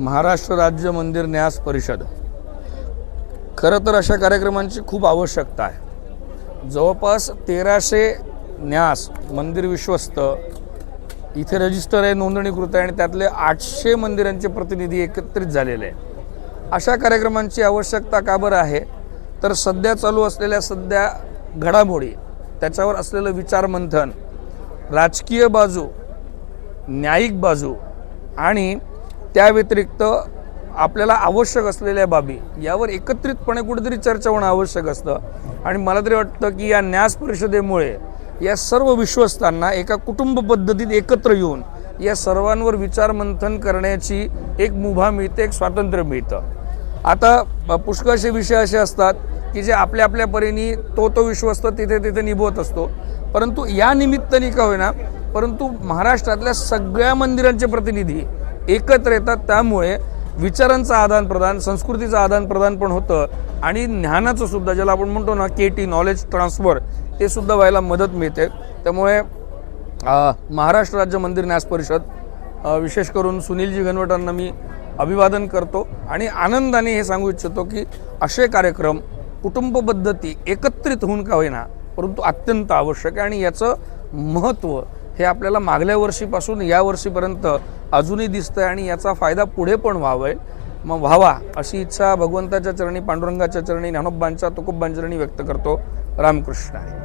महाराष्ट्र राज्य मंदिर न्यास परिषद खरं तर अशा कार्यक्रमांची खूप आवश्यकता आहे। जवळपास 1300 न्यास मंदिर विश्वस्त इथे रजिस्टर आहे, नोंदणीकृत आहे आणि त्यातले 800 मंदिरांचे प्रतिनिधी एकत्रित झालेले आहे। अशा कार्यक्रमांची आवश्यकता का बरं आहे तर सध्या चालू असलेल्या घडामोडी, त्याच्यावर असलेलं विचारमंथन, राजकीय बाजू, न्यायिक बाजू आणि त्या व्यतिरिक्त आपल्याला आवश्यक असलेल्या बाबी यावर एकत्रितपणे कुठेतरी चर्चा होणं आवश्यक असतं। आणि मला तरी वाटतं की या न्यास परिषदेमुळे या सर्व विश्वस्तांना एका कुटुंब पद्धतीत एकत्र येऊन या सर्वांवर विचारमंथन करण्याची एक मुभा मिळते, एक स्वातंत्र्य मिळतं। आता पुष्कळसे विषय असे असतात की जे आपल्या आपल्या परीने तो विश्वस्त तिथे निभवत असतो, परंतु या निमित्ताने का होईना परंतु महाराष्ट्रातल्या सगळ्या मंदिरांचे प्रतिनिधी एकत्र येतात। त्यामुळे विचारांचं आदान प्रदान, संस्कृतीचं आदान प्रदान पण होतं आणि ज्ञानाचं सुद्धा, ज्याला आपण म्हणतो ना KT नॉलेज ट्रान्सफर, ते सुद्धा व्हायला मदत मिळते। त्यामुळे महाराष्ट्र राज्य मंदिर न्यास परिषद विशेष करून सुनीलजी घनवटांना मी अभिवादन करतो आणि आनंदाने हे सांगू इच्छितो की असे कार्यक्रम कुटुंब पद्धती एकत्रित होऊन का होईना परंतु अत्यंत आवश्यक आहे आणि याचं महत्त्व हे आपल्याला मागल्या वर्षीपासून या वर्षीपर्यंत अजूनही दिसतंय आणि याचा फायदा पुढे पण व्हावा अशी इच्छा भगवंताच्या चरणी, पांडुरंगाच्या चरणी, ज्ञानोबांच्या, तुकोबांच्या चरणी व्यक्त करतो। रामकृष्ण हरी।